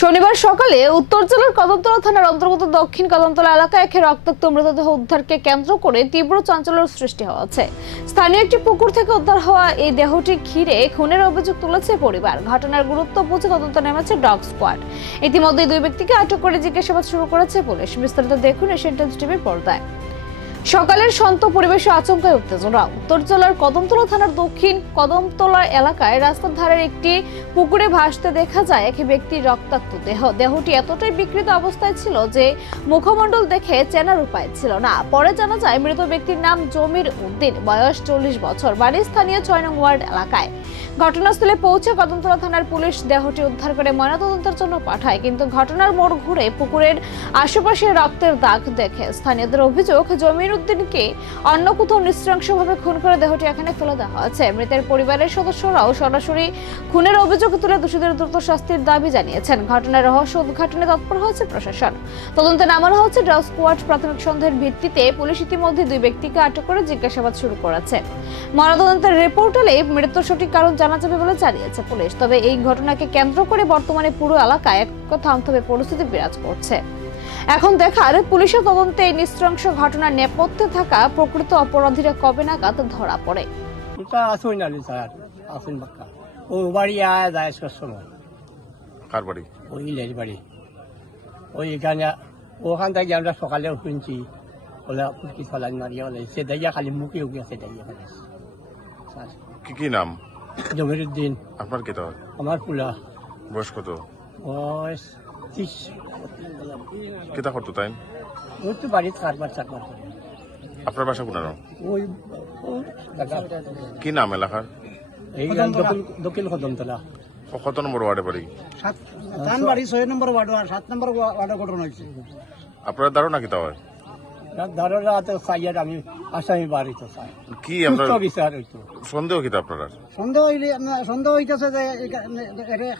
শনিবার সকালে উত্তর জেলার কদমতলা থানার অন্তর্গত দক্ষিণ কদমতলা এলাকায় এক রক্তাক্ত মৃতদেহ উদ্ধারকে কেন্দ্র করে তীব্র চাঞ্চল্যের সৃষ্টি হয়েছে। স্থানীয় একটি পুকুর থেকে উদ্ধার হওয়া এই দেহটি ঘিরে খুনের অভিযোগ তুলেছে পরিবার। ঘটনার গুরুত্ব বুঝে তদন্ত নেমেছে ডগ স্কোয়াড। ইতিমধ্যে দুই ব্যক্তিকে আটক করে জিজ্ঞাসাবাদ শুরু করেছে পুলিশ। বিস্তারিত দেখুন এশিয়ান টাইমস টিভির পর্দায়। সকালের শান্ত পরিবেশে আচমকায় উত্তেজনা। উত্তর জেলার কদমতলা থানার দক্ষিণ কদমতলা এলাকায় রাস্তার ধারের একটি পুকুরে ভাসতে দেখা যায় এক ব্যক্তির রক্তাক্ত দেহটি এতটাই বিকৃত অবস্থায় ছিল যে মুখমণ্ডল দেখে চেনার উপায় ছিল না। পরে জানা যায় মৃত ব্যক্তির নাম জমির উদ্দিন, বয়স 40 বছর, বাড়ি স্থানীয় 6 নং ওয়ার্ড এলাকায়। ঘটনাস্থলে পৌঁছে কদমতলা থানার পুলিশ দেহটি উদ্ধার করে ময়নাতদন্তের জন্য পাঠায়, কিন্তু ঘটনার মোড় ঘুরে পুকুরের আশেপাশে রক্তের দাগ দেখে স্থানীয়দের অভিযোগ জমির উদ্দিনকে অন্য কোথাও নৃশংসভাবে খুন করে দেহটি এখানে ফেলে দেওয়া হয়েছে। মৃতের পরিবারের সদস্যরাও সরাসরি খুনের অভিযোগ তুলে দোষীদের দ্রুত শাস্তির দাবি জানিয়েছেন। ঘটনার রহস্য উদ্ঘাটনে তৎপর হয়েছে প্রশাসন। তদন্তে নামানো হচ্ছে ডগ স্কোয়াড। প্রাথমিক সন্দেহের ভিত্তিতে পুলিশ ইতিমধ্যে দুই ব্যক্তিকে আটক করে জিজ্ঞাসাবাদ শুরু করেছে। ময়নাতদন্তের রিপোর্ট হলে মৃত্যুর সঠিক কারণ জানা যাবে বলে জানিয়েছে পুলিশ। তবে এই ঘটনাকে কেন্দ্র করে বর্তমানে পুরো এলাকায় এক থামথমে পরিস্থিতি বিরাজ করছে। এখন দেখার পুলিশের তদন্তে এই নৃশংস ঘটনার নেপথ্যে থাকা প্রকৃত অপরাধীরা কবে নাগাদ ধরা পড়ে। এটা আসুন আলু স্যার, আসুন বাক্কা ও বাড়ি আয় যায় সময়। কার বাড়ি? ওই ইলের বাড়ি। ওই এখানে ওখান থেকে আমরা সকালেও শুনছি ওলা ফুটকি ফলান মারিয়া ওলাই সে দাইয়া খালি মুখে উঠে আছে দাইয়া ফেলেছে। কি নাম? জমির উদ্দিন। আপনার কি হয়? আমার ফুলা বয়স কত? বয়স 30। কেটা করতো তাই? ওই তো বাড়িতে কারবার চারবার করে। আপনার বাসা কোনার? ওই জায়গা কি নাম এলাকার? এই দক্ষিণ কদমতলা। কত নম্বর ওয়ার্ডে বাড়ি? তান বাড়ি 6 নম্বর ওয়ার্ড আর 7 নম্বর ওয়ার্ডে ঘটনা হয়েছে। আপনার ধারণা কিতা হয়? ধারণা তো চাইয়ার আমি আসামি বাড়িতে চাই কি আপনার বিচার হইতো। সন্দেহ কিতা আপনার? সন্দেহ হইতেছে যে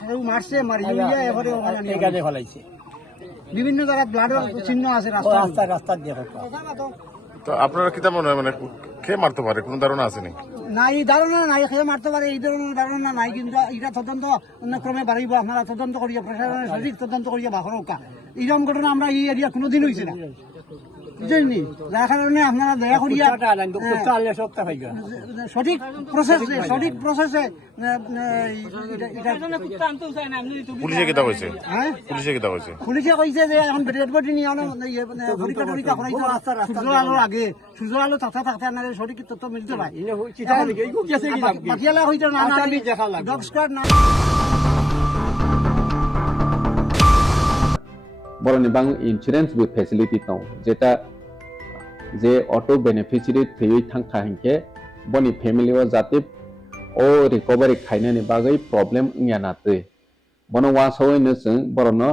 কেউ মারছে, মারিয়া এবারে এখানে ফলাইছে। বিভিন্ন জায়গায় ব্লাডের চিহ্ন আছে রাস্তা দিয়ে তো আপনারা কিতা মনে হয়, মানে খেয়ে মারতে পারে, কোনো ধারণা আসেনি? নাই, ধারণা নাই, খেয়ে মারতে পারে এই ধরনের ধারণা নাই। কিন্তু এটা তদন্ত ক্রমে বাড়িব। আপনারা তদন্ত করিয়া, প্রশাসনের সঠিক তদন্ত করিয়া বাহরকা। এইরকম ঘটনা আমরা এই এরিয়া কোনোদিন হয়েছে না, বুঝলেন? যার কারণে আপনারা দয়া করিয়া সঠিক প্রসেসে পুলিশে কিতা হয়েছে? পুলিশে কিতা হয়েছে? পুলিশে কইছে যে এখন ডেড বডি নিয়ে পরীক্ষা করাইতে সূর্য আলোর আগে, সূর্য আলো থাকতে না সঠিক তথ্য মিলতে পারে। বাকিয়ালা হইতে না ডগ স্কোয়াড না বরং বাং ইন্স্যুরেন্স বি ফেসিলিটি দं যেটা যে অটো বেনিফিशियारि थैयै थांखा हिंखे बनि फैमिलियाव जाते ओ रिकभारि खायनानि बागै प्रब्लेम यानाते बनो वासोयनो जों बरनो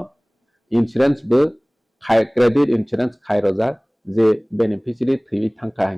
इन्स्युरेन्स बो क्रेडिट इन्स्युरेन्स खायरजा जे बेनिफिशियारि थैयै थांखा